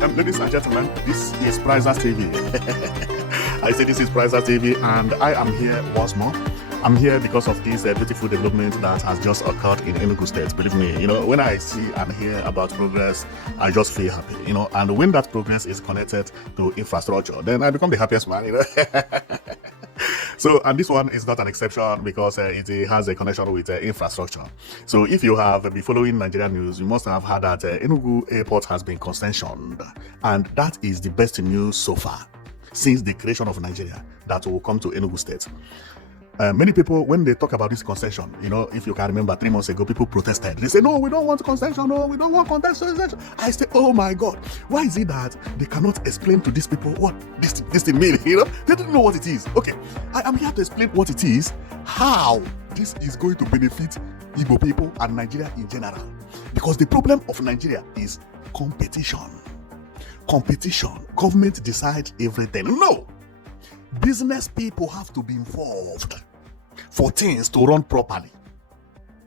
Ladies and gentlemen, this is Prizers TV. I say this is Prizers TV, and I am here once more. I'm here because of this beautiful development that has just occurred in Enugu State. Believe me, when I see and hear about progress, I just feel happy, and when that progress is connected to infrastructure, then I become the happiest man, So, and this one is not an exception because it has a connection with infrastructure. So, if you have been following Nigerian news, you must have heard that Enugu Airport has been concessioned, and that is the best news so far since the creation of Nigeria that will come to Enugu State. Many people, when they talk about this concession, if you can remember 3 months ago, people protested. They say, no, we don't want concession. No, we don't want concession. I say, oh my God, why is it that they cannot explain to these people what this thing means? They don't know what it is. Okay, I am here to explain what it is, how this is going to benefit Igbo people and Nigeria in general. Because the problem of Nigeria is competition. Competition. Government decides everything. No! Business people have to be involved for things to run properly.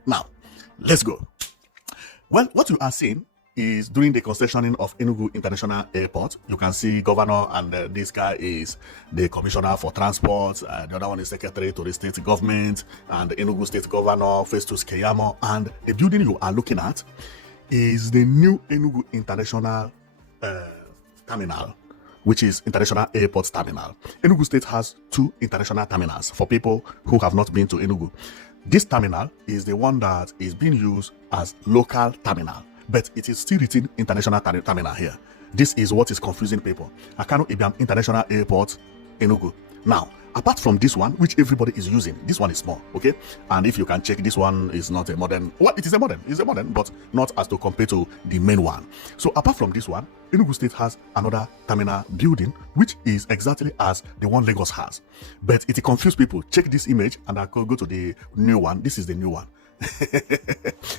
Now, let's go. Well, what you are seeing is during the concessioning of Enugu International Airport, you can see governor, and this guy is the commissioner for transport, the other one is secretary to the state government, and the Enugu state governor, Festus Keyamo, and the building you are looking at is the new Enugu International Terminal, which is International Airport Terminal. Enugu State has 2 international terminals for people who have not been to Enugu. This terminal is the one that is being used as local terminal, but it is still written International Terminal here. This is what is confusing people. Akano Ibiam International Airport, Enugu. Now, apart from this one, which everybody is using, this one is small, okay? And if you can check, this one is not a modern, well, it is a modern, but not as to compare to the main one. So apart from this one, Enugu State has another terminal building, which is exactly as the one Lagos has. But it confused people. Check this image, and I could go to the new one. This is the new one.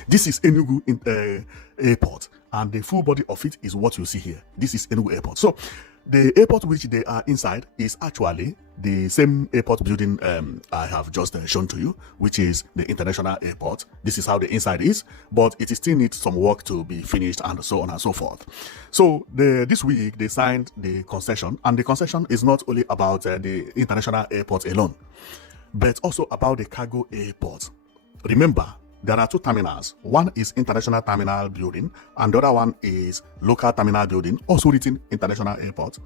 This is Enugu Airport, and the full body of it is what you see here. This is Enugu Airport. So the airport which they are inside is actually the same airport building I have just shown to you, which is the International Airport. This is how the inside is, but it still needs some work to be finished, and so on and so forth. So this week they signed the concession, and the concession is not only about the International Airport alone, but also about the cargo airport. Remember, there are 2 terminals. One is International Terminal Building, and the other one is Local Terminal Building, also written International Airport.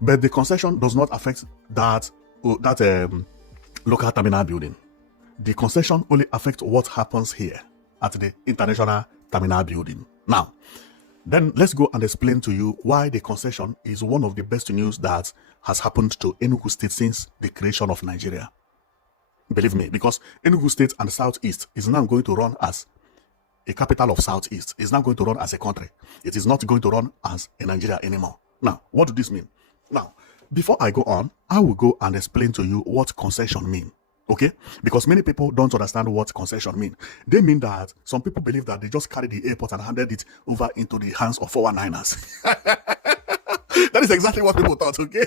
But the concession does not affect that Local Terminal Building. The concession only affects what happens here at the International Terminal Building. Now, then let's go and explain to you why the concession is one of the best news that has happened to Enugu State since the creation of Nigeria. Believe me, because Enugu State and Southeast is now going to run as a capital of Southeast. It's now going to run as a country. It is not going to run as a Nigeria anymore. Now, what does this mean? Now, before I go on, I will go and explain to you what concession mean. Okay? Because many people don't understand what concession mean. They mean that some people believe that they just carried the airport and handed it over into the hands of 419ers. That is exactly what people thought, okay?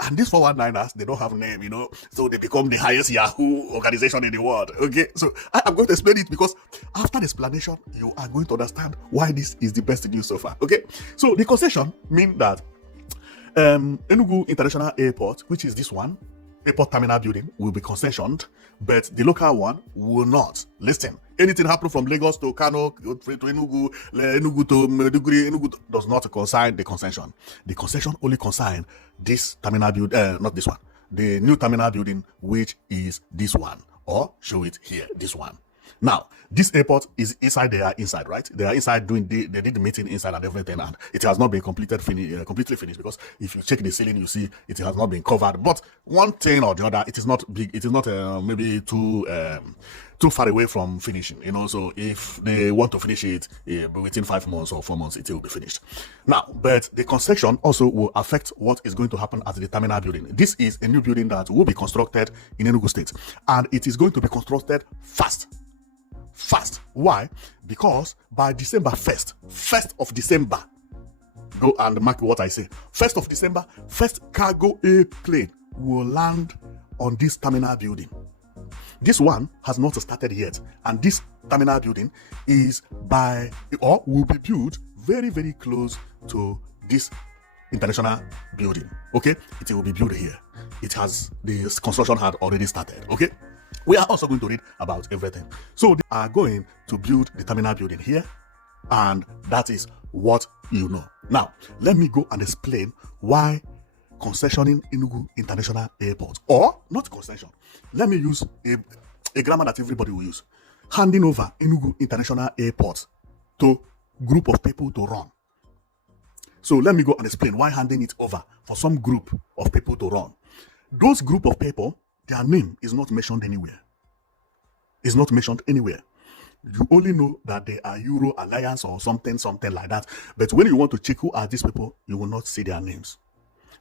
And these 419ers, they don't have name, so they become the highest Yahoo organization in the world, okay? So I am going to explain it because after the explanation, you are going to understand why this is the best news so far, okay? So the concession means that Enugu International Airport, which is this one, airport terminal building, will be concessioned, but the local one will not. Listen, anything happen from Lagos to Kano, to Enugu, Enugu to Maiduguri, Enugu does not concern the concession. The concession only concern this terminal building, not this one, the new terminal building, which is this one, or show it here, this one. Now, this airport is inside, they are inside, right? They are inside they did the meeting inside and everything, and it has not been completely finished, because if you check the ceiling, you see it has not been covered. But one thing or the other, it is not big, it is not maybe too far away from finishing, so if they want to finish it within 5 months or 4 months, it will be finished. Now, but the concession also will affect what is going to happen at the terminal building. This is a new building that will be constructed in Enugu State, and it is going to be constructed fast. Why? Because by December 1st of December, go and mark what I say, 1st of December, first cargo airplane will land on this terminal building. This one has not started yet, and this terminal building is will be built very, very close to this international building. Okay, it will be built here. The construction had already started. Okay, we are also going to read about everything. So they are going to build the terminal building here, and that is what you know. Now, let me go and explain why concessioning Enugu International Airport, or not concession. Let me use a grammar that everybody will use. Handing over Enugu International Airport to group of people to run. So let me go and explain why handing it over for some group of people to run. Those group of people, their name is not mentioned anywhere. It's not mentioned anywhere. You only know that they are Aero Alliance or something like that. But when you want to check who are these people, you will not see their names.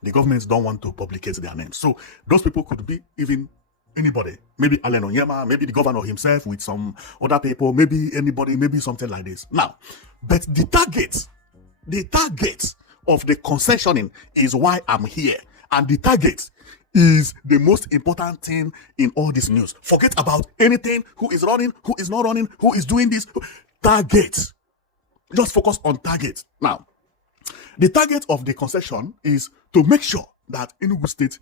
The governments don't want to publicate their names. So those people could be even anybody. Maybe Allen Onyema, maybe the governor himself with some other people, maybe anybody, maybe something like this. Now, but the target of the concessioning is why I'm here. And the target is the most important thing in all this news. Forget about anything, who is running, who is not running, who is doing this. Target. Just focus on target. Now, the target of the concession is to make sure that Enugu State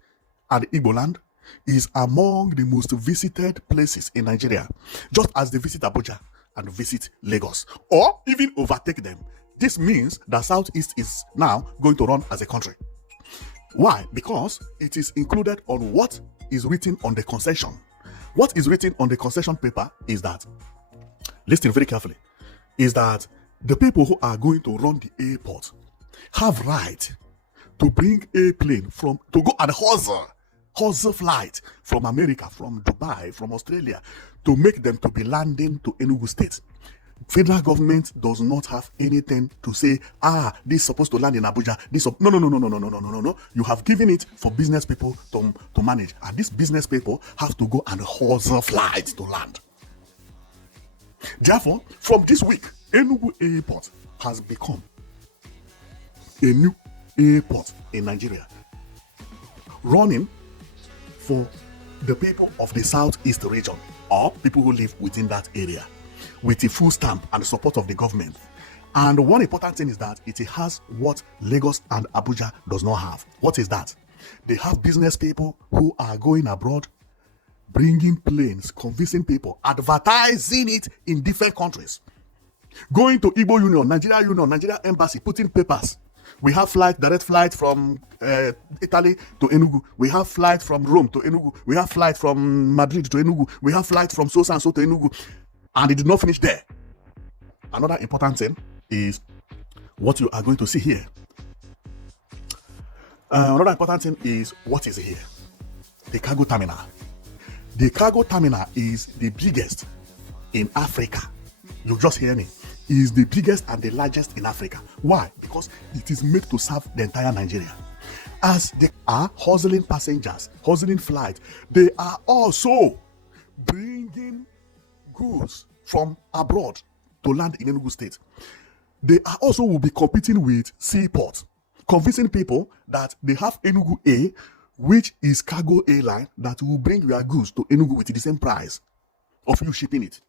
and Igbo land is among the most visited places in Nigeria, just as they visit Abuja and visit Lagos, or even overtake them. This means that Southeast is now going to run as a country. Why? Because it is included on what is written on the concession. What is written on the concession paper is that, listen very carefully, is that the people who are going to run the airport have right to bring a plane to go and hustle flight from America, from Dubai, from Australia, to make them to be landing to Enugu State. Federal government does not have anything to say, this is supposed to land in Abuja. No. You have given it for business people to manage. And these business people have to go and hustle flights to land. Therefore, from this week, Enugu Airport has become a new airport in Nigeria, running for the people of the Southeast region, or people who live within that area, with a full stamp and the support of the government. And one important thing is that it has what Lagos and Abuja does not have. What is that? They have business people who are going abroad, bringing planes, convincing people, advertising it in different countries, going to Igbo Union, Nigeria Embassy, putting papers. We have direct flight from Italy to Enugu. We have flight from Rome to Enugu. We have flight from Madrid to Enugu. We have flight from so and so to Enugu. And it did not finish there. Another important thing is what you are going to see here. Another important thing is what is here. The cargo terminal. The cargo terminal is the biggest in Africa. You just hear me. Is the biggest and the largest in Africa. Why? Because it is made to serve the entire Nigeria. As they are hustling passengers, hustling flights, they are also bringing goods from abroad to land in Enugu State. They are also will be competing with seaports, convincing people that they have Enugu A, which is cargo airline that will bring your goods to Enugu with the same price of you shipping it.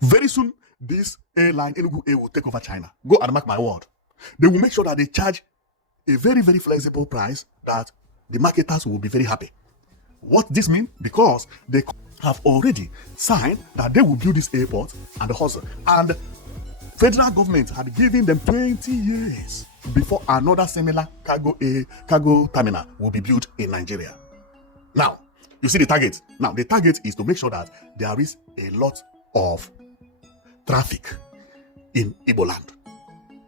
Very soon, this airline, Enugu A, will take over China. Go and mark my word. They will make sure that they charge a very, very flexible price that the marketers will be very happy. What this means? Because they have already signed that they will build this airport and the hustle. And federal government had given them 20 years before another similar cargo terminal will be built in Nigeria. Now, you see the target. Now, the target is to make sure that there is a lot of traffic in Igbo land.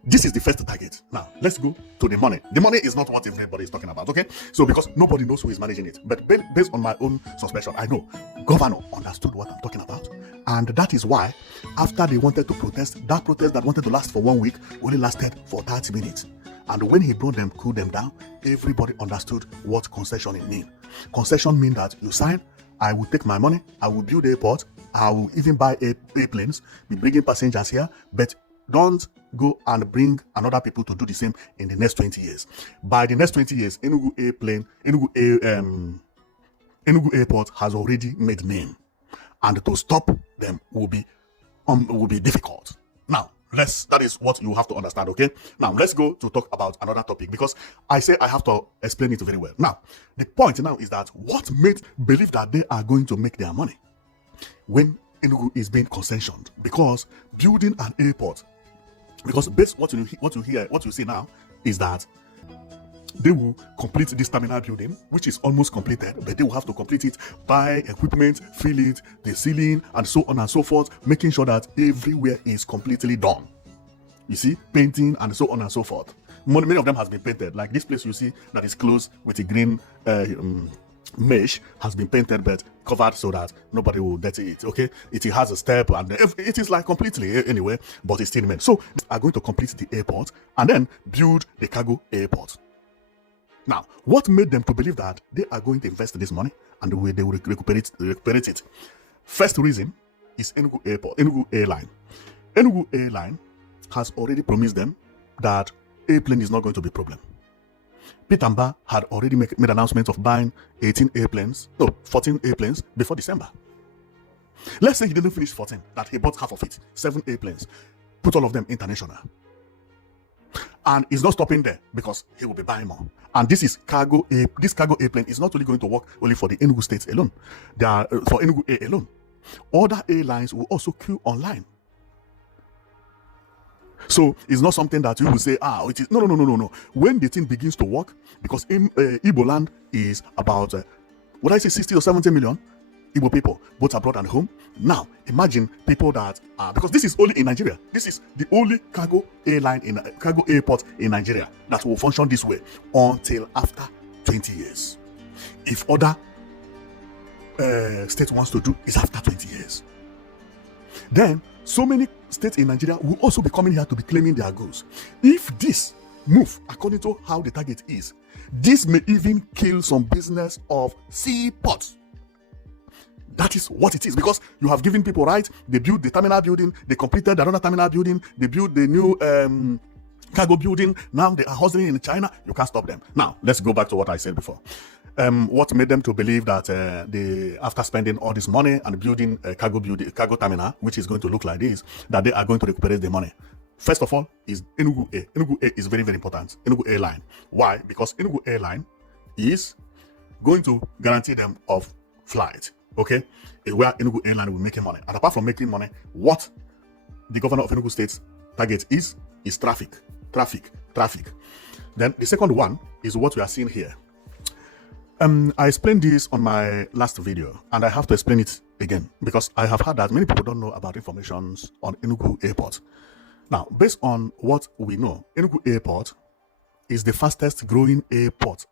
This is the first target. Now, let's go to the money. The money is not what everybody is talking about, okay? So, because nobody knows who is managing it. But based on my own suspicion, I know governor understood what I'm talking about. And that is why, after they wanted to protest, that protest that wanted to last for 1 week only lasted for 30 minutes. And when he brought them, cooled them down, everybody understood what concession means. Concession means that you sign, I will take my money, I will build the airport, I will even buy airplanes, be bringing passengers here, but don't go and bring another people to do the same in the next 20 years. By the next 20 years, Enugu Airport has already made name, and to stop them will be difficult. Now, That is what you have to understand, okay? Now, let's go to talk about another topic, because I say I have to explain it very well. Now, the point now is that what made believe that they are going to make their money when Enugu is being concessioned? Because building an airport, because based what you see now is that they will complete this terminal building, which is almost completed, but they will have to complete it, buy equipment, fill it, the ceiling, and so on and so forth, making sure that everywhere is completely done. You see, painting and so on and so forth. Many of them has been painted. Like this place you see that is closed with a green mesh has been painted but covered so that nobody will dirty it. Okay, it has a step and it is like completely anyway, but it's still meant. So they are going to complete the airport and then build the cargo airport. Now, what made them to believe that they are going to invest this money and they will recuperate it? First reason is Enugu Airport, Enugu Airline. Enugu Airline has already promised them that airplane is not going to be a problem. Peter Mba had already made announcements of buying 14 airplanes before December. Let's say he didn't finish 14, that he bought half of it, 7 airplanes, put all of them international. And he's not stopping there because he will be buying more. And this cargo airplane is not only going to work only for the Enugu states alone. They are for Enugu Air alone. Other airlines will also queue online. So it's not something that you will say, it is. No. When the thing begins to work, because Igbo land is about, 60 or 70 million Igbo people, both abroad and home. Now, imagine people that are, because this is only in Nigeria. This is the only cargo airport in Nigeria that will function this way until after 20 years. If other state wants to do, it's after 20 years. Then, so many states in Nigeria will also be coming here to be claiming their goods. If this move, according to how the target is, this may even kill some business of seaports. That is what it is, because you have given people right. They built the terminal building, they completed another terminal building, they built the new cargo building. Now they are hustling in China. You can't stop them. Now let's go back to what I said before. What made them to believe that after spending all this money and building a cargo terminal, which is going to look like this, that they are going to recuperate the money? First of all, is Enugu Air. Enugu Air is very, very important. Enugu Airline. Why? Because Enugu Airline is going to guarantee them of flight. Okay, where Enugu Airline will be making money. And apart from making money, what the governor of Enugu State's target is traffic. Then the second one is what we are seeing here. I explained this on my last video, and I have to explain it again because I have heard that many people don't know about information on Enugu Airport. Now, based on what we know, Enugu Airport is the fastest growing airport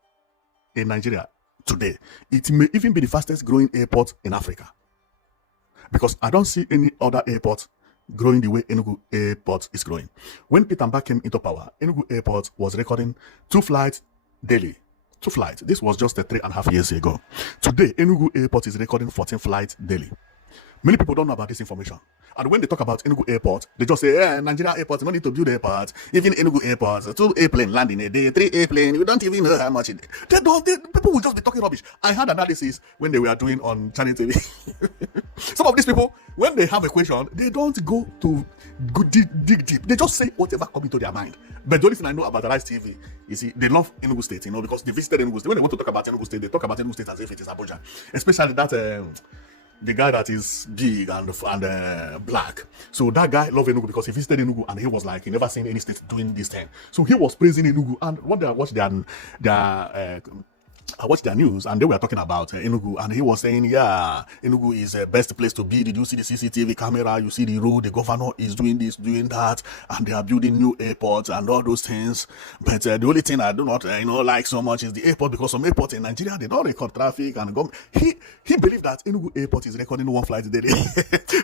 in Nigeria today. It may even be the fastest growing airport in Africa, because I don't see any other airport growing the way Enugu Airport is growing. When Peter Mba came into power, Enugu Airport was recording 2 flights daily. 2 flights. This was just 3.5 years ago. Today, Enugu Airport is recording 14 flights daily. Many people don't know about this information. And when they talk about Enugu Airport, they just say, Nigeria Airport, no need to build airport. Even Enugu Airport, 2 airplanes land in a day, 3 airplanes, you don't even know how much it is. People will just be talking rubbish. I had analysis when they were doing on Channel TV. Some of these people, when they have a question, they don't go to dig deep. They just say whatever comes into their mind. But the only thing I know about the Rise TV, you see, they love Enugu State, because they visited Enugu State. When they want to talk about Enugu State, they talk about Enugu State as if it is Abuja. Especially that the guy that is big and black. So that guy loved Enugu because he visited Enugu and he was like, he never seen any state doing this thing. So he was praising Enugu. And one day I watched their news and they were talking about Enugu, and he was saying, yeah, Enugu is the best place to be. Did you see the CCTV camera? You see the road, the governor is doing this, doing that, and they are building new airports and all those things. But the only thing I do not like so much is the airport, because some airports in Nigeria, they don't record traffic and go. He believed that Enugu Airport is recording 1 flight a day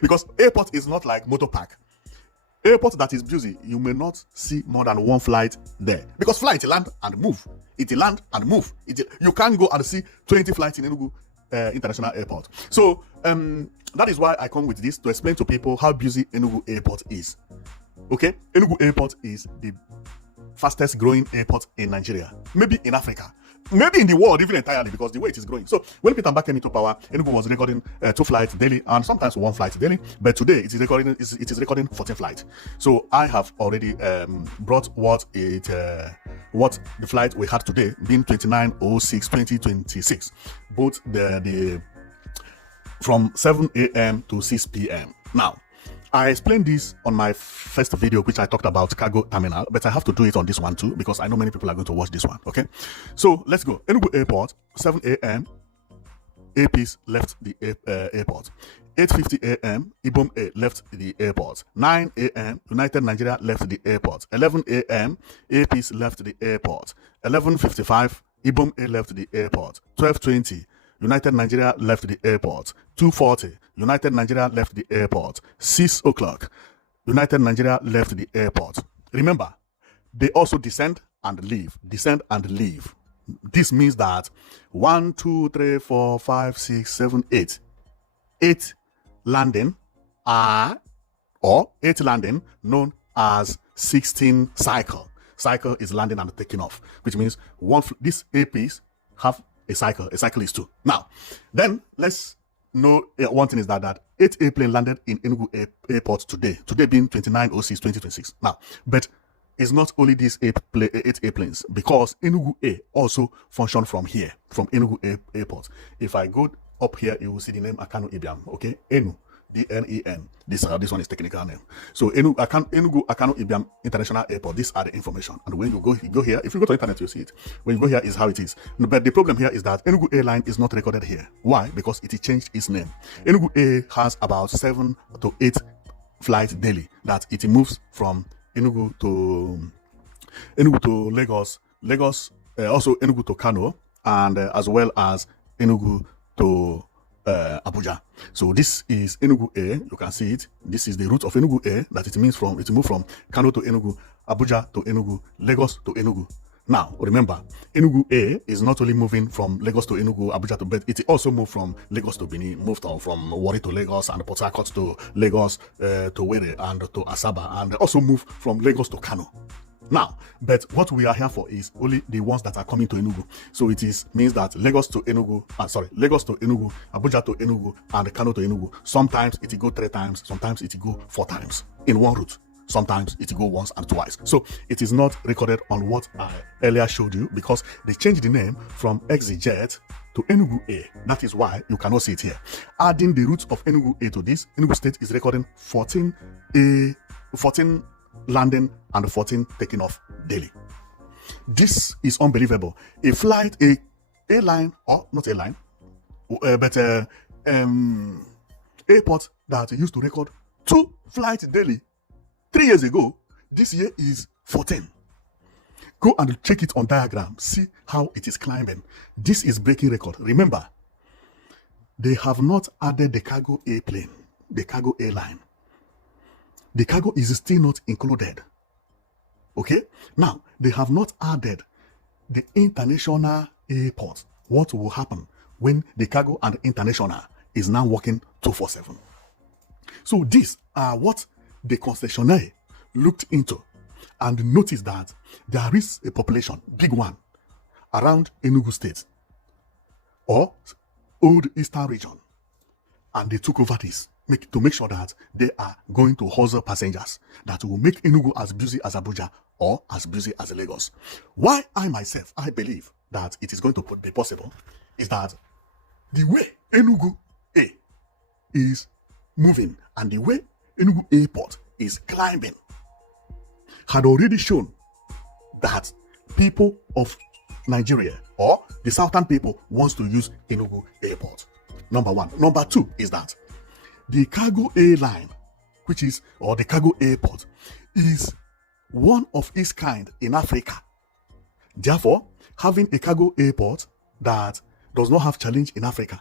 because airport is not like motor park. Airport that is busy, you may not see more than 1 flight there, because flight land and move. It land and move. You can't go and see 20 flights in Enugu International Airport. So that is why I come with this, to explain to people how busy Enugu Airport is. Okay, Enugu Airport is the fastest growing airport in Nigeria, maybe in Africa. maybe in the world even entirely, because the way it is growing. So when Peter Mbah came into power, Enugu was recording 2 flights daily and sometimes 1 flight daily. But today it is recording 14 flights. So I have already brought what the flight we had today, being 29/06/2026, both the from 7 a.m. to 6 p.m. Now, I explained this on my first video, which I talked about cargo terminal, but I have to do it on this one too, because I know many people are going to watch this one, okay? So let's go. Enugu Airport, 7 a.m., APs left the airport. 8:50 a.m., Ibom A left the airport. 9 a.m., United Nigeria left the airport. 11 a.m., APs left the airport. 11:55, Ibom A left the airport. 12:20, United Nigeria left the airport. 2:40, United Nigeria left the airport. 6 o'clock, United Nigeria left the airport. Remember, they also descend and leave. Descend and leave. This means that 1, 2, 3, 4, 5, 6, 7, 8. 8 landing or 8 landing known as 16 cycle. Cycle is landing and taking off, which means these APs have a cycle. A cycle is 2. Now, then let's know one thing is that 8 airplane landed in Enugu Airport today being 29/06/2026. Now, but it's not only these 8 airplanes, because Enugu A also function from here, from Enugu Airport. If I go up here, you will see the name Akano Ibiam, okay? Enu, DNEN. This one is technical name. So Enugu Akano Ibiam International Airport. These are the information. And when you go here, if you go to internet, you see it. When you go here, is how it is. But the problem here is that Enugu Airline is not recorded here. Why? Because it changed its name. Enugu A has about 7 to 8 flights daily that it moves from Enugu to Lagos. Also Enugu to Kano, and as well as Enugu to Abuja. So this is Enugu A. You can see it. This is the route of Enugu A that it moved from Kano to Enugu, Abuja to Enugu, Lagos to Enugu. Now, remember, Enugu A is not only moving from Lagos to Enugu, Abuja to, but it also moved from Lagos to Benin, moved on from Warri to Lagos, and Port Harcourt to Lagos, to Were and to Asaba, and also moved from Lagos to Kano. Now, but what we are here for is only the ones that are coming to Enugu. So it means that Lagos to Enugu, Abuja to Enugu, and Kano to Enugu. Sometimes it go 3 times, sometimes it go 4 times in one route. Sometimes it go once and twice. So it is not recorded on what I earlier showed you, because they changed the name from ExeJet to Enugu A. That is why you cannot see it here. Adding the route of Enugu A to this, Enugu State is recording 14 landing and 14 taking off daily. This is unbelievable. Airport that used to record 2 flights daily 3 years ago, this year is 14. Go and check it on diagram. See how it is climbing. This is breaking record. Remember, they have not added the cargo airplane, the cargo airline. The cargo is still not included. Okay? Now, they have not added the international airport. What will happen when the cargo and international is now working 24/7? So these are what the concessionaire looked into and noticed that there is a population, big one, around Enugu State or Old Eastern region. And they took over this to make sure that they are going to hustle passengers that will make Enugu as busy as Abuja or as busy as Lagos. Why I believe that it is going to be possible is that the way Enugu A is moving and the way Enugu Airport is climbing had already shown that people of Nigeria or the southern people wants to use Enugu Airport. Number one. Number two is that the cargo airline, the cargo airport, is one of its kind in Africa. Therefore, having a cargo airport that does not have challenge in Africa,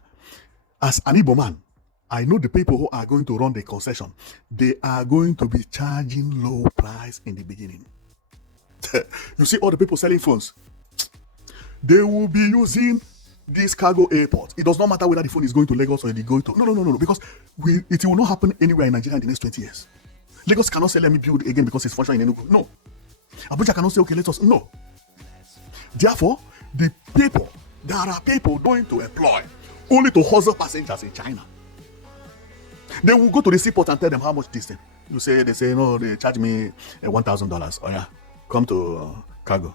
as an Igbo man, I know the people who are going to run the concession, they are going to be charging low price in the beginning. You see all the people selling phones, they will be using this cargo airport. It does not matter whether the phone is going to Lagos or it is going to... No, because it will not happen anywhere in Nigeria in the next 20 years. Lagos cannot say, let me build again because it's functioning in Enugu. No. Abuja cannot say, okay, let us... No. Therefore, There are people going to employ only to hustle passengers in China. They will go to the seaport and tell them how much this thing. They say, no, they charge me $1,000. Oh yeah, come to cargo.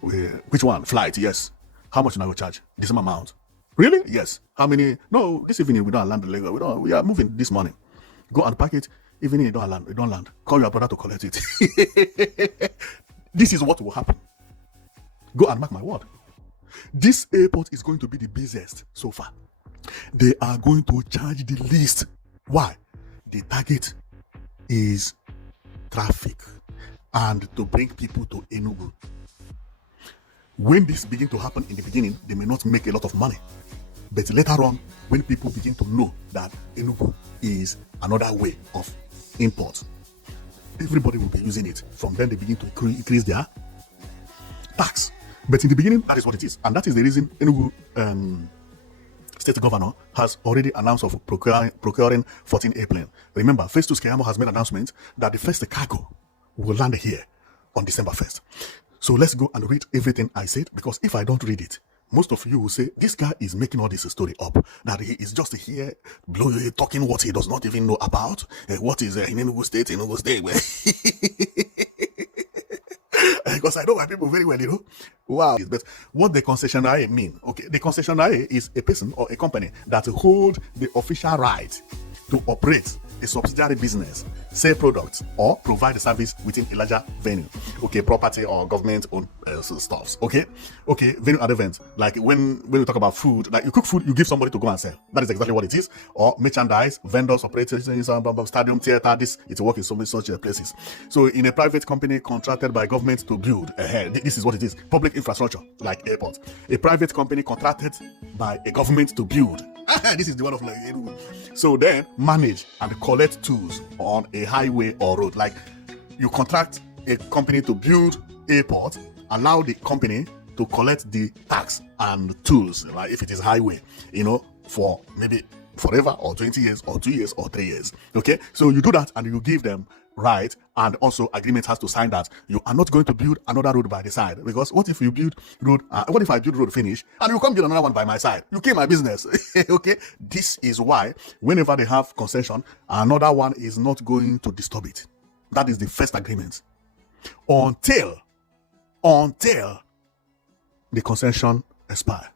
Which one? Flight, yes. How much now we charge? This amount. Really? Yes. How many? No, this evening we don't land in Lagos. We are moving this morning. Go and pack it. Evening you don't land. We don't land. Call your brother to collect it. This is what will happen. Go and mark my word. This airport is going to be the busiest so far. They are going to charge the least. Why? The target is traffic and to bring people to Enugu. When this begins to happen in the beginning, they may not make a lot of money. But later on, when people begin to know that Enugu is another way of import, everybody will be using it. From then, they begin to increase their tax. But in the beginning, that is what it is. And that is the reason Enugu state governor has already announced of procuring 14 airplanes. Remember, Festus Keyamo has made an announcement that the first cargo will land here on December 1st. So let's go and read everything I said, because if I don't read it, most of you will say, this guy is making all this story up, that he is just here talking what he does not even know about. What is in Enugu State, because I know my people very well, Wow. But what the concessionaire mean? Okay, the concessionaire is a person or a company that hold the official right to operate a subsidiary business, sell products, or provide a service within a larger venue. Okay, property or government-owned stuffs. Okay, venue at events. Like when we talk about food, like you cook food, you give somebody to go and sell. That is exactly what it is. Or merchandise, vendors, operators, stadium, theater. It works in so many such places. So in a private company contracted by government to build, this is what it is: public infrastructure like airports. A private company contracted by a government to build. This is the one of Enugu. So then manage and collect tools on a highway or road. Like you contract a company to build airport, allow the company to collect the tax and tools, like if it is highway, for maybe forever or 20 years or 2 years or 3 years. Okay, so you do that and you give them right, and also agreement has to sign that you are not going to build another road by the side, because what if you build road, what if I build road finish and you come build another one by my side? You kill my business. Okay, this is why whenever they have concession, another one is not going to disturb it. That is the first agreement until the concession expire.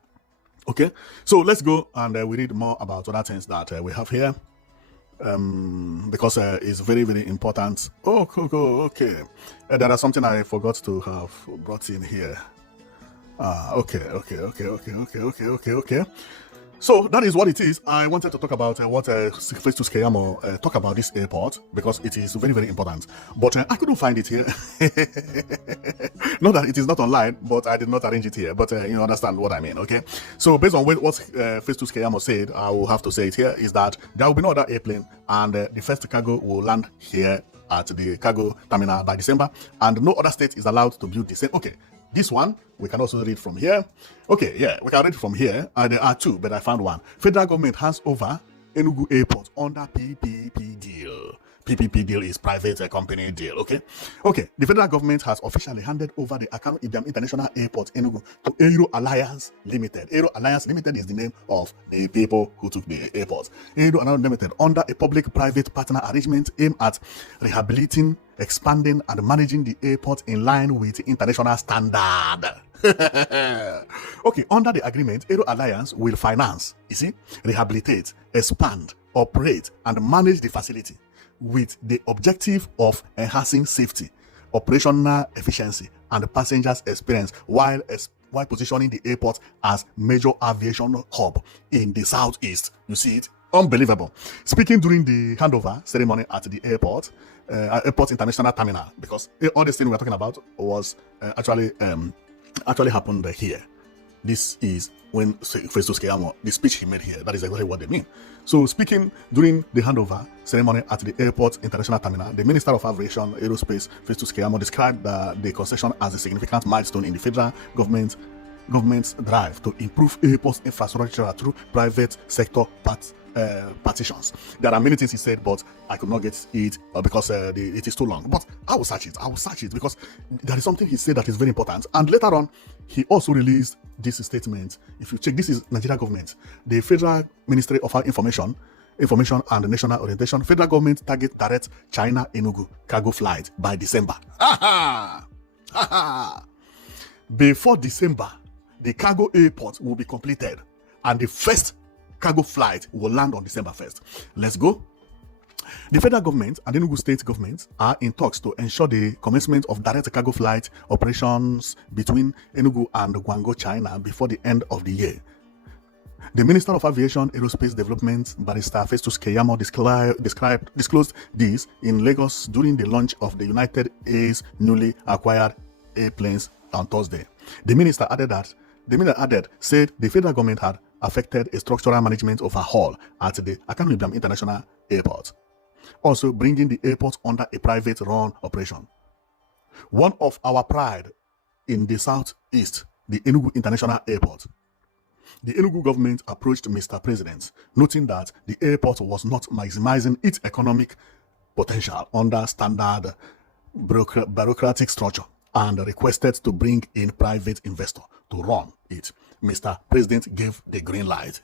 Okay, so let's go and we read more about other things that we have here. Because it's very, very important. Oh, cool, okay. There is something I forgot to have brought in here. Okay. So that is what it is. I wanted to talk about what Festus Keyamo talk about this airport, because it is very, very important. But I couldn't find it here. Not that it is not online, but I did not arrange it here. But you understand what I mean, okay? So based on what Festus Keyamo said, I will have to say it here, is that there will be no other airplane, and the first cargo will land here at the cargo terminal by December, and no other state is allowed to build the same. Okay. This one, we can also read from here. Okay, yeah, we can read from here. There are two, but I found one. Federal government hands over Enugu Airport under PPP deal. PPP deal is private company deal, okay? Okay, the federal government has officially handed over the Akano Ibiam International Airport, Enugu, to Aero Alliance Limited. Aero Alliance Limited is the name of the people who took the airport. Aero Alliance Limited, under a public-private partner arrangement aimed at rehabilitating, expanding, and managing the airport in line with international standard. Okay, under the agreement, Aero Alliance will finance, rehabilitate, expand, operate, and manage the facility with the objective of enhancing safety, operational efficiency, and passengers' experience while positioning the airport as major aviation hub in the southeast. You see it? Unbelievable. Speaking during the handover ceremony at the airport international terminal, because all this thing we're talking about was actually happened here. This is when Festus Keyamo, the speech he made here, that is exactly what they mean. So speaking during the handover ceremony at the airport international terminal, the Minister of Aviation and Aerospace, Festus Keyamo, described the concession as a significant milestone in the federal government's drive to improve airport infrastructure through private sector partitions. There are many things he said, but I could not get it because it is too long. But I will search it because there is something he said that is very important. And later on, he also released this statement. If you check, this is Nigeria government, the Federal Ministry of Information and National Orientation. Federal government target direct China Enugu cargo flight by December. Before December, the cargo airport will be completed and the first cargo flight will land on December 1st. Let's go. The federal government and Enugu state government are in talks to ensure the commencement of direct cargo flight operations between Enugu and Guangzhou, China before the end of the year. The Minister of Aviation and Aerospace Development, Barrister Festus Keyamo, disclosed this in Lagos during the launch of the United Air's newly acquired airplanes on Thursday. The minister said the federal government had affected a structural management overhaul at the Akanubam International Airport, also bringing the airport under a private-run operation. One of our pride in the southeast, the Enugu International Airport. The Enugu government approached Mr. President, noting that the airport was not maximizing its economic potential under standard bureaucratic structure and requested to bring in private investor to run it. Mr. President gave the green light.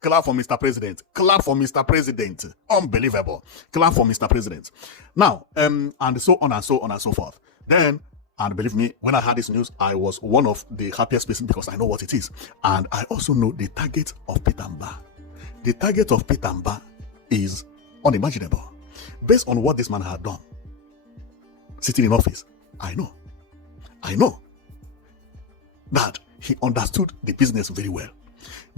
Clap for Mr. President. Clap for Mr. President. Unbelievable. Clap for Mr. President. Now, and so on and so on and so forth. Then, and believe me, when I heard this news, I was one of the happiest persons because I know what it is. And I also know the target of Pitamba. The target of Pitamba is unimaginable. Based on what this man had done, sitting in office, I know that he understood the business very well.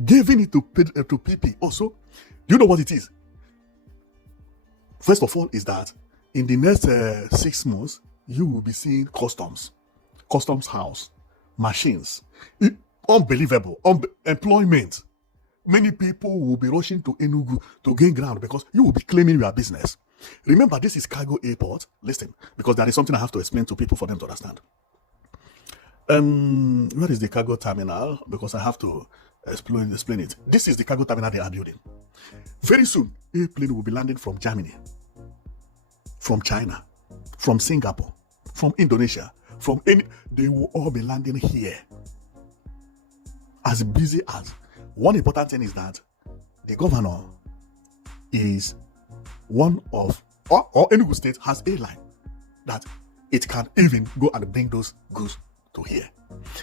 Giving it to PP also, do you know what it is? First of all is that in the next 6 months, you will be seeing customs house, machines, unbelievable, employment. Many people will be rushing to Enugu to gain ground because you will be claiming your business. Remember, this is cargo airport. Listen, because there is something I have to explain to people for them to understand. Where is the cargo terminal? Because I have to explain it. This is the cargo terminal they are building. Very soon, airplane will be landing from Germany, from China, from Singapore, from Indonesia, they will all be landing here. As busy as. One important thing is that the governor is one of, or Enugu State has a line that it can even go and bring those goods to here.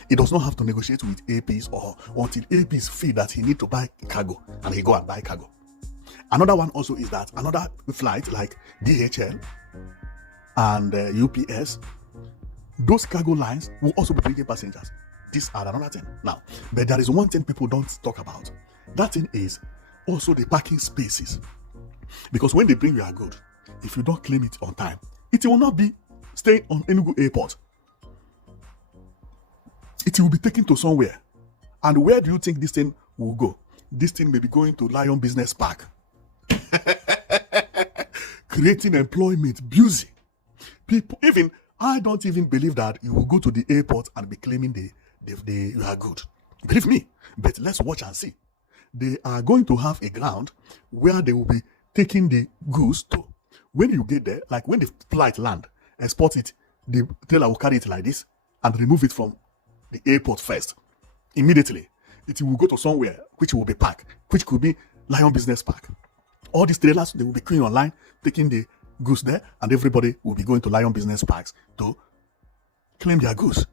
It does not have to negotiate with APs or until APs feel that he need to buy cargo and he go and buy cargo. Another one also is that another flight like DHL and UPS, those cargo lines will also be bringing passengers. These are another thing. Now, but there is one thing people don't talk about. That thing is also the parking spaces. Because when they bring your good, if you don't claim it on time, it will not be staying on Enugu Airport. It will be taken to somewhere. And where do you think this thing will go? This thing may be going to Lion Business Park. Creating employment, busy. People, even, I don't even believe that you will go to the airport and be claiming you are good. Believe me. But let's watch and see. They are going to have a ground where they will be taking the goods to. When you get there, like when the flight land, export it, the trailer will carry it like this and remove it from the airport first. Immediately, it will go to somewhere which will be parked, which could be Lion Business Park. All these trailers, they will be queuing online, taking the goods there, and everybody will be going to Lion Business Parks to claim their goods.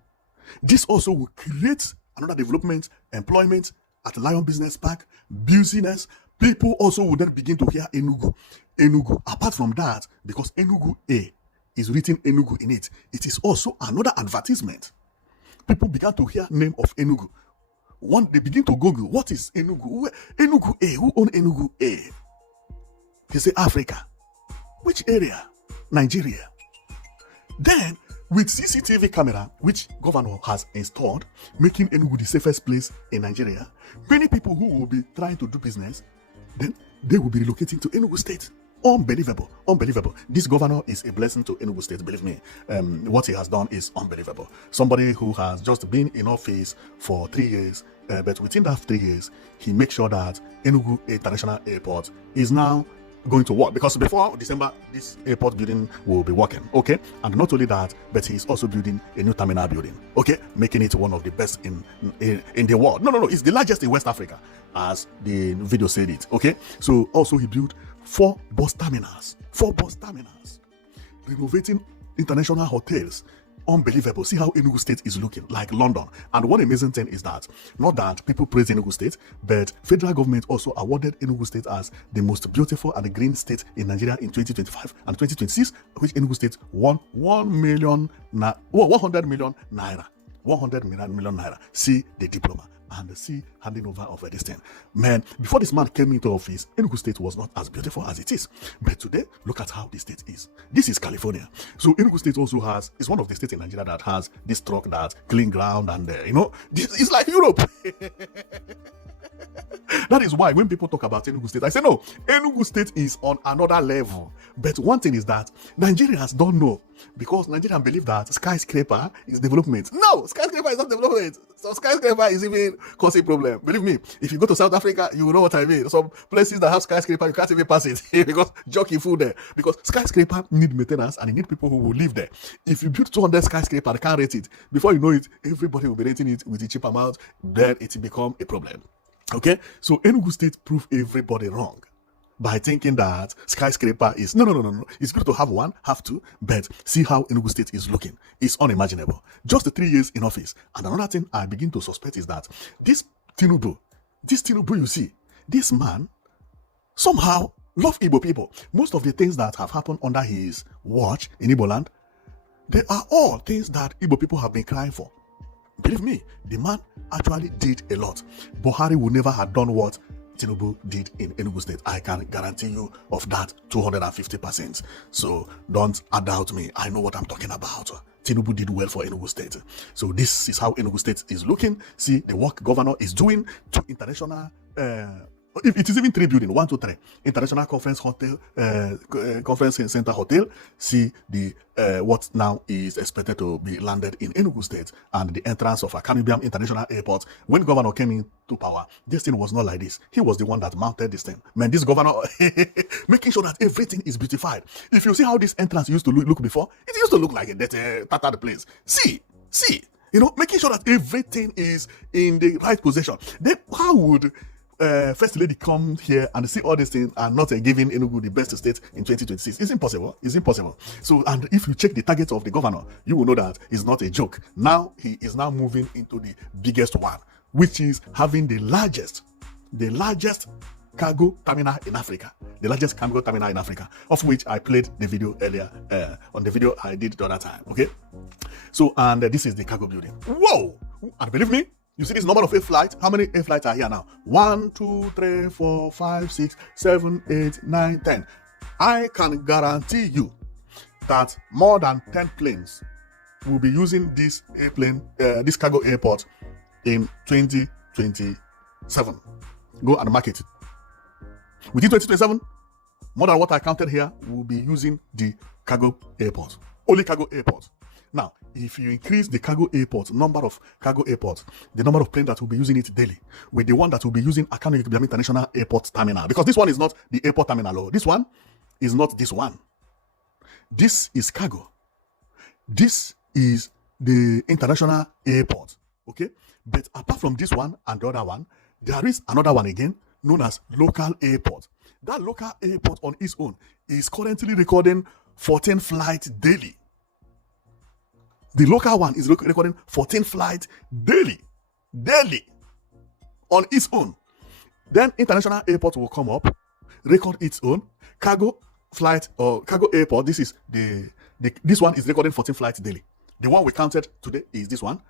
This also will create another development, employment at Lion Business Park, business. People also will then begin to hear Enugu. Enugu. Apart from that, because Enugu A is written Enugu in it, it is also another advertisement. People began to hear name of Enugu. One, they begin to Google, what is Enugu? Enugu A, who own Enugu A? They say Africa. Which area? Nigeria. Then, with CCTV camera, which governor has installed, making Enugu the safest place in Nigeria, many people who will be trying to do business, then they will be relocating to Enugu State. Unbelievable. Unbelievable. This governor is a blessing to Enugu State, believe me. What he has done is unbelievable. Somebody who has just been in office for 3 years, but within that 3 years, he makes sure that Enugu International Airport is now going to work, because before December this airport building will be working, okay? And not only that, but he's also building a new terminal building, okay, making it one of the best in the world. No, it's the largest in West Africa, as the video said it, okay? So also he built 4 bus terminals, renovating international hotels. Unbelievable. See how Enugu State is looking like London. And one amazing thing is that, not that people praise Enugu State, but federal government also awarded Enugu State as the most beautiful and green state in Nigeria in 2025 and 2026, which Enugu State won 100 million naira. 100 million naira. See the diploma and see handing over of this thing. Man, before this man came into office, Enugu State was not as beautiful as it is. But today, look at how the state is. This is California. So Enugu State also is one of the states in Nigeria that has this truck that clean ground, and it's like Europe. That is why when people talk about Enugu State, I say no, Enugu State is on another level. But one thing is that Nigerians don't know, because Nigerians believe that skyscraper is development. No, skyscraper is not development. So skyscraper is even causing problem. Believe me, if you go to South Africa, you will know what I mean. Some places that have skyscraper, you can't even pass it because jockey food there. Because skyscraper need maintenance and you need people who will live there. If you build 200 skyscraper, they can't rate it. Before you know it, everybody will be rating it with a cheap amount. Then it will become a problem. Okay, so Enugu State proved everybody wrong by thinking that skyscraper is no. It's good to have one, have two, but see how Enugu State is looking. It's unimaginable. Just the 3 years in office. And another thing I begin to suspect is that this Tinubu you see, this man somehow love Igbo people. Most of the things that have happened under his watch in Igbo land, they are all things that Igbo people have been crying for. Believe me, the man actually did a lot. Buhari would never have done what Tinubu did in Enugu State. I can guarantee you of that 250%. So don't doubt me. I know what I'm talking about. Tinubu did well for Enugu State. So this is how Enugu State is looking. See the work governor is doing to international it is even 3 buildings, 1, 2, 3. International Conference Hotel, Conference Center Hotel. See the what now is expected to be landed in Enugu State, and the entrance of a Caribbean International Airport. When governor came into power, this thing was not like this. He was the one that mounted this thing. Man, this governor making sure that everything is beautified. If you see how this entrance used to look before, it used to look like a tattered place. See, making sure that everything is in the right position. Then how would First Lady come here and see all these things and not giving Enugu the best state in 2026? It's impossible. So, and if you check the targets of the governor, you will know that it's not a joke. Now he is now moving into the biggest one, which is having the largest cargo terminal in Africa. The largest cargo terminal in Africa, of which I played the video earlier on the video I did the other time. Okay, so and this is the cargo building. Whoa! And believe me, you see this number of air flights? How many air flights are here now? 1, 2, 3, 4, 5, 6, 7, 8, 9, 10. I can guarantee you that more than 10 planes will be using this this cargo airport in 2027. Go and market it. Within 2027, more than what I counted here will be using the cargo airport. Only cargo airport. Now, if you increase the cargo airport, number of cargo airports, the number of planes that will be using it daily, with the one that will be using Akano International Airport Terminal, because this one is not the airport terminal. This one is not this one. This is cargo. This is the international airport. Okay? But apart from this one and the other one, there is another one again known as local airport. That local airport on its own is currently recording 14 flights daily. The local one is recording 14 flights daily on its own. Then international airport will come up, record its own cargo flight or cargo airport. This is this one is recording 14 flights daily. The one we counted today is this one.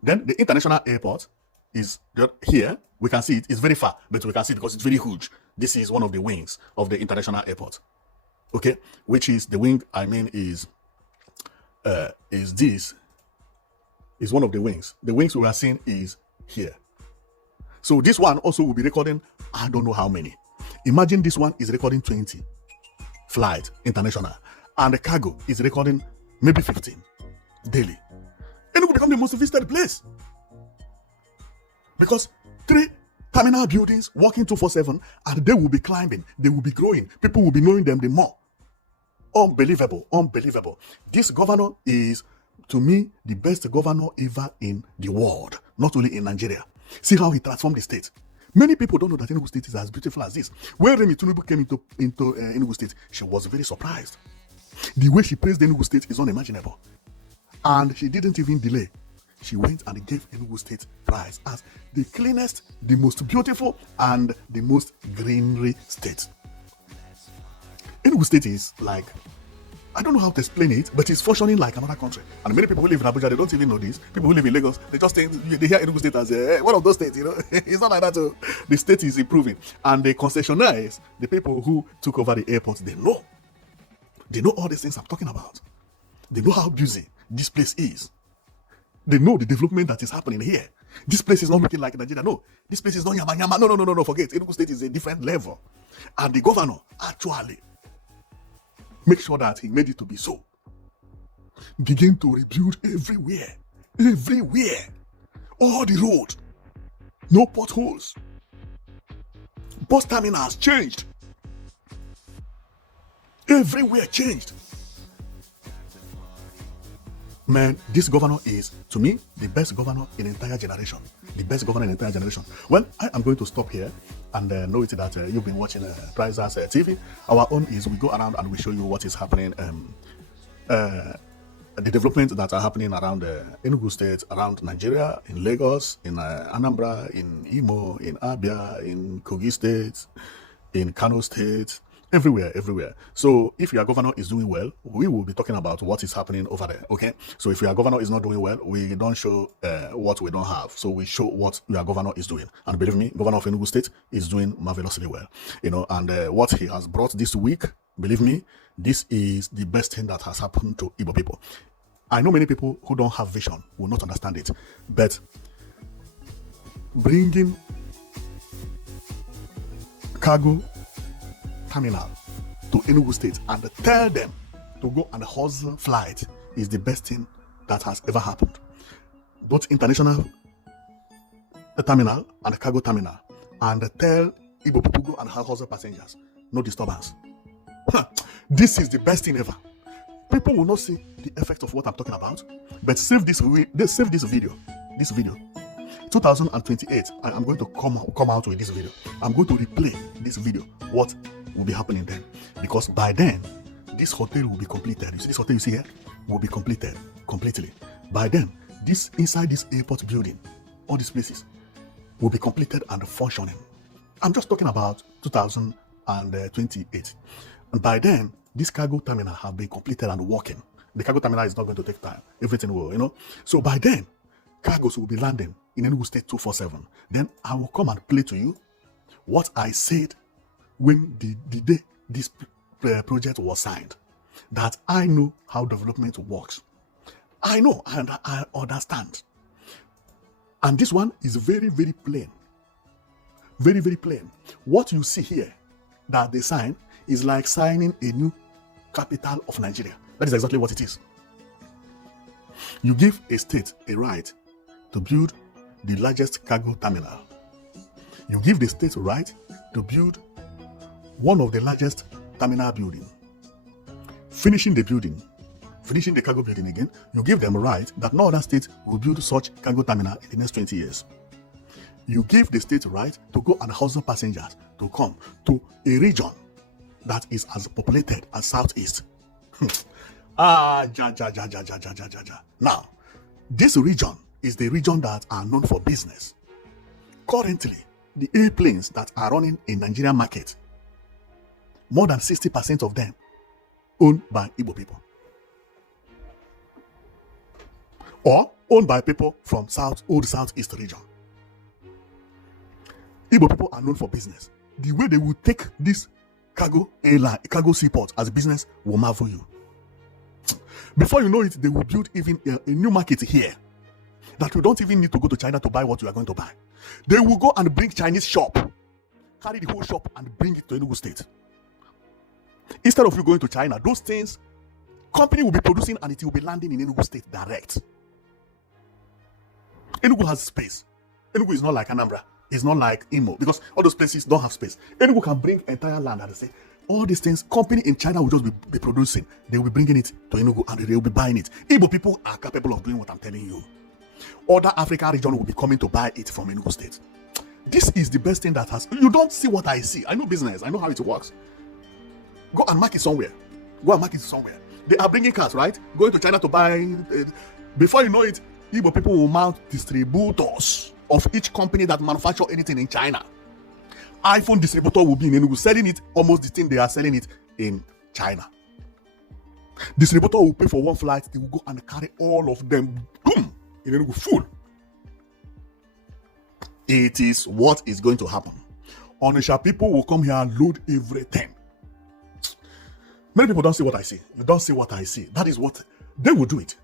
Then the international airport is here. We can see it. It's very far, but we can see it because it's very huge. This is one of the wings of the international airport. Okay, which is the wing. I mean is one of the wings. The wings we are seeing is here. So this one also will be recording, I don't know how many. Imagine this one is recording 20 flight international, and the cargo is recording maybe 15 daily. And it will become the most visited place because 3 Terminal buildings working 247, and they will be climbing, they will be growing, people will be knowing them the more. Unbelievable, unbelievable. This governor is, to me, the best governor ever in the world, not only in Nigeria. See how he transformed the state. Many people don't know that Enugu State is as beautiful as this. When Remi Tinubu came into Enugu State, she was very surprised. The way she praised Enugu State is unimaginable. And she didn't even delay. She went and gave Enugu State prize as the cleanest, the most beautiful, and the most greenery state. Enugu State is like, I don't know how to explain it, but it's functioning like another country. And many people who live in Abuja, they don't even know this. People who live in Lagos, they just think, they hear Enugu State as one of those states, you know. It's not like that. The state is improving. And the concessionaires, the people who took over the airport, they know. They know all these things I'm talking about. They know how busy this place is. They know the development that is happening here. This place is not looking like Nigeria. No, this place is not yama yama. No, forget. Enugu State is a different level. And the governor actually make sure that he made it to be so. Begin to rebuild everywhere. Everywhere. All the road. No potholes. Bus terminals changed. Everywhere changed. Man, this governor is, to me, the best governor in the entire generation. The best governor in the entire generation. Well, I am going to stop here and know it that you've been watching Prizers TV. Our own is we go around and we show you what is happening, the developments that are happening around Enugu State, around Nigeria, in Lagos, in Anambra, in Imo, in Abia, in Kogi State, in Kano State, everywhere. So if your governor is doing well, we will be talking about what is happening over there. Okay, so if your governor is not doing well, we don't show what we don't have, so we show what your governor is doing. And believe me, governor of Enugu State is doing marvelously well, you know. And what he has brought this week, believe me, this is the best thing that has happened to Igbo people. I know many people who don't have vision will not understand it, but bringing cargo terminal to Enugu State and tell them to go and hustle flight is the best thing that has ever happened. Both international terminal and cargo terminal, and tell Igbo people go and hustle passengers. No disturbance. This is the best thing ever. People will not see the effect of what I'm talking about, but save this video. 2028, I'm going to come out with this video. I'm going to replay this video. What will be happening then? Because by then, this hotel will be completed. You see this hotel you see here will be completed completely. By then, this inside this airport building, all these places will be completed and functioning. I'm just talking about 2028. And by then, this cargo terminal have been completed and working. The cargo terminal is not going to take time. Everything will, you know. So by then, cargoes will be landing in Enugu State 247. Then I will come and play to you what I said when the day this project was signed. That I know how development works. I know and I understand. And this one is very, very plain. Very, very plain. What you see here that they sign is like signing a new capital of Nigeria. That is exactly what it is. You give a state a right to build the largest cargo terminal. You give the state a right to build one of the largest terminal building. Finishing the cargo building again, you give them a right that no other state will build such cargo terminal in the next 20 years. You give the state a right to go and hustle passengers to come to a region that is as populated as Southeast. Now, this region is the region that are known for business. Currently, the airplanes that are running in Nigerian market, more than 60% of them owned by Igbo people. Or owned by people from old Southeast region. Igbo people are known for business. The way they will take this cargo seaport as a business will marvel you. Before you know it, they will build even a new market here that you don't even need to go to China to buy what you are going to buy. They will go and bring Chinese shop, carry the whole shop and bring it to Enugu State. Instead of you going to China, those things, company will be producing and it will be landing in Enugu State direct. Enugu has space. Enugu is not like Anambra. It's not like Imo, because all those places don't have space. Enugu can bring entire land, and they say all these things, company in China will just be producing. They will be bringing it to Enugu and they will be buying it. Igbo people are capable of doing what I'm telling you. Other African region will be coming to buy it from Enugu State. This is the best thing that has. You don't see what I see. I know business. I know how it works. Go and mark it somewhere. Go and mark it somewhere. They are bringing cars, right? Going to China to buy. Before you know it, Igbo people will mount distributors of each company that manufacture anything in China. iPhone distributor will be in Enugu selling it almost the thing they are selling it in China. Distributor will pay for one flight. They will go and carry all of them. Boom! In Enugu, full. It is what is going to happen. Onisha people will come here and load everything. Many people don't see what I see. You don't see what I see. That is what they will do it.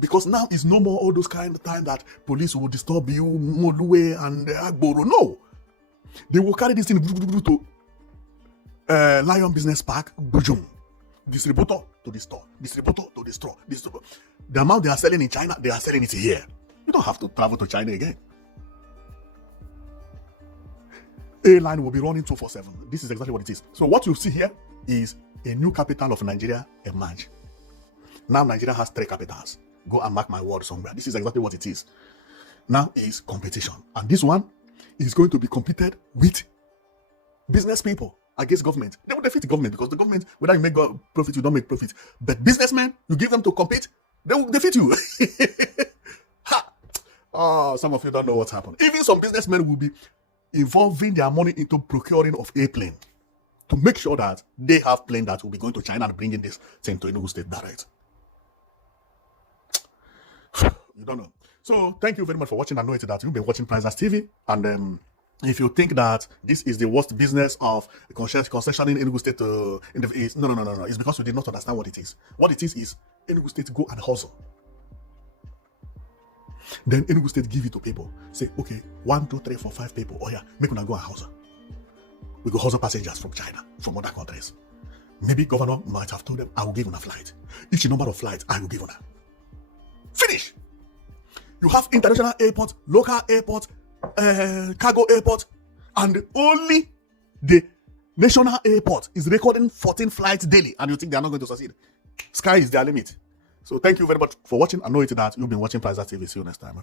Because now it's no more all those kind of time that police will disturb you, Molue and Agboro. No. They will carry this thing to Lion Business Park, Bujum. Distributor to the store. Distributor to the store. Distributor. The amount they are selling in China, they are selling it here. You don't have to travel to China again. Airline will be running 24/7. This is exactly what it is. So what you see here is a new capital of Nigeria emerge. Now Nigeria has 3 capitals. Go and mark my word somewhere. This is exactly what it is. Now is competition. And this one is going to be competed with business people against government. They will defeat the government because the government, whether you make profit, you don't make profit. But businessmen, you give them to compete, they will defeat you. Ha! Oh, some of you don't know what's happened. Even some businessmen will be involving their money into procuring of airplane to make sure that they have plane that will be going to China and bringing this thing to Enugu State direct. You don't know. So thank you very much for watching. I know that you've been watching Prizers TV, and if you think that this is the worst business of concession in Enugu State, no. It's because you did not understand what it is. What it is Enugu State go and hustle. Then Enugu State give it to people. Say, okay, 1, 2, 3, 4, 5 people. Oh yeah, make una go and hustle. We go hustle passengers from China, from other countries. Maybe governor might have told them, I will give on a flight. Each number of flights, I will give on a. Finish. You have international airport, local airport, cargo airport, and only the national airport is recording 14 flights daily, and you think they are not going to succeed. Sky is their limit. So thank you very much for watching. I know that you've been watching Prizers TV. See you next time.